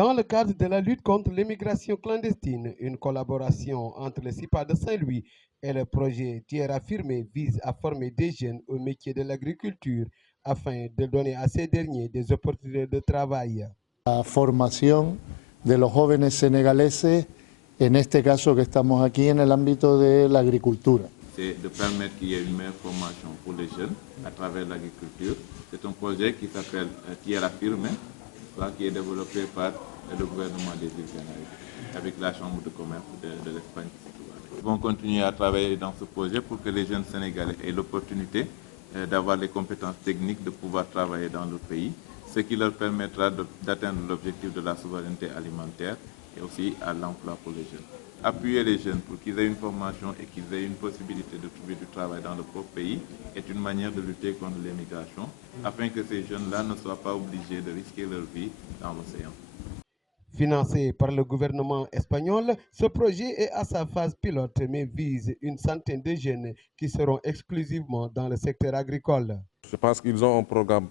Dans le cadre de la lutte contre l'immigration clandestine, une collaboration entre le CIPA de Saint-Louis et le projet Tierra Firme vise à former des jeunes au métier de l'agriculture afin de donner à ces derniers des opportunités de travail. La formación de los jóvenes senegaleses, en este caso que estamos aquí en el ámbito de la agricultura. C'est de permettre qu'il y ait une meilleure formation pour les jeunes à travers l'agriculture. C'est un projet qui s'appelle Tierra Firme, qui est développé par le gouvernement des îles Canaries, avec la Chambre de commerce de l'Espagne. Ils vont continuer à travailler dans ce projet pour que les jeunes Sénégalais aient l'opportunité d'avoir les compétences techniques de pouvoir travailler dans le pays, ce qui leur permettra d'atteindre l'objectif de la souveraineté alimentaire et aussi à l'emploi pour les jeunes. Appuyer les jeunes pour qu'ils aient une formation et qu'ils aient une possibilité de trouver du travail dans le propre pays est une manière de lutter contre l'immigration, afin que ces jeunes-là ne soient pas obligés de risquer leur vie dans l'océan. Financé par le gouvernement espagnol, ce projet est à sa phase pilote mais vise une centaine de jeunes qui seront exclusivement dans le secteur agricole. Je pense qu'ils ont un programme,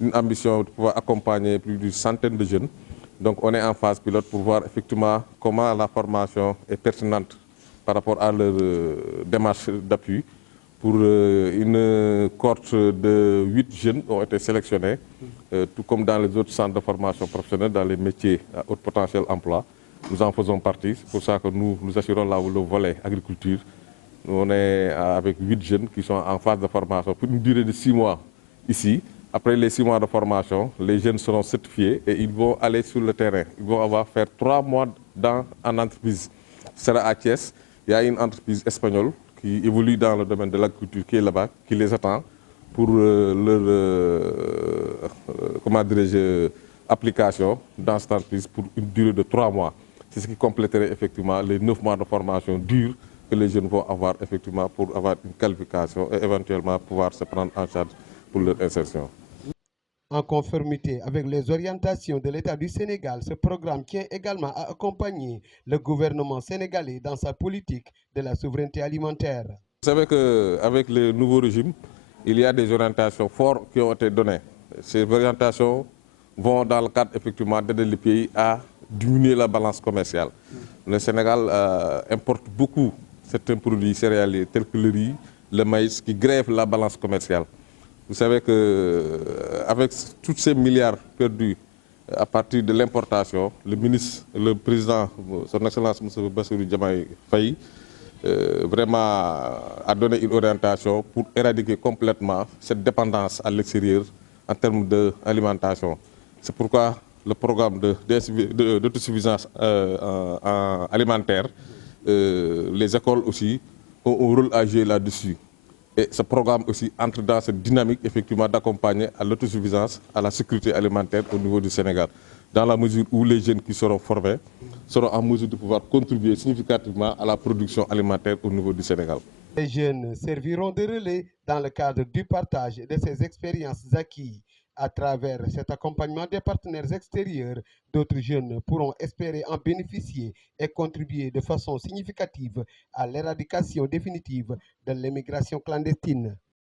une ambition de pouvoir accompagner plus d'une centaine de jeunes. Donc on est en phase pilote pour voir effectivement comment la formation est pertinente par rapport à leur démarche d'appui. Pour une cohorte de 8 jeunes ont été sélectionnés, tout comme dans les autres centres de formation professionnelle, dans les métiers à haut potentiel emploi. Nous en faisons partie, c'est pour ça que nous assurons là le volet agriculture. On est avec 8 jeunes qui sont en phase de formation pour une durée de 6 mois ici. Après les 6 mois de formation, les jeunes seront certifiés et ils vont aller sur le terrain. Ils vont avoir faire 3 mois en entreprise. Ce sera à Thiès. Il y a une entreprise espagnole qui évolue dans le domaine de l'agriculture qui est là-bas, qui les attend pour leur application dans cette entreprise pour une durée de 3 mois. C'est ce qui compléterait effectivement les 9 mois de formation dure que les jeunes vont avoir effectivement pour avoir une qualification et éventuellement pouvoir se prendre en charge pour leur insertion. En conformité avec les orientations de l'État du Sénégal, ce programme tient également à accompagner le gouvernement sénégalais dans sa politique de la souveraineté alimentaire. Vous savez qu'avec le nouveau régime, il y a des orientations fortes qui ont été données. Ces orientations vont dans le cadre effectivement d'aider les pays à diminuer la balance commerciale. Le Sénégal importe beaucoup certains produits céréaliers tels que le riz, le maïs, qui grèvent la balance commerciale. Vous savez qu'avec tous ces milliards perdus à partir de l'importation, le président, son Excellence M. Bassirou Diomaye Faye, vraiment a donné une orientation pour éradiquer complètement cette dépendance à l'extérieur en termes d'alimentation. C'est pourquoi le programme d'autosuffisance alimentaire, les écoles aussi ont un rôle à jouer là-dessus. Et ce programme aussi entre dans cette dynamique effectivement d'accompagner à l'autosuffisance, à la sécurité alimentaire au niveau du Sénégal, dans la mesure où les jeunes qui seront formés seront en mesure de pouvoir contribuer significativement à la production alimentaire au niveau du Sénégal. Les jeunes serviront de relais dans le cadre du partage de ces expériences acquises. À travers cet accompagnement des partenaires extérieurs, d'autres jeunes pourront espérer en bénéficier et contribuer de façon significative à l'éradication définitive de l'immigration clandestine.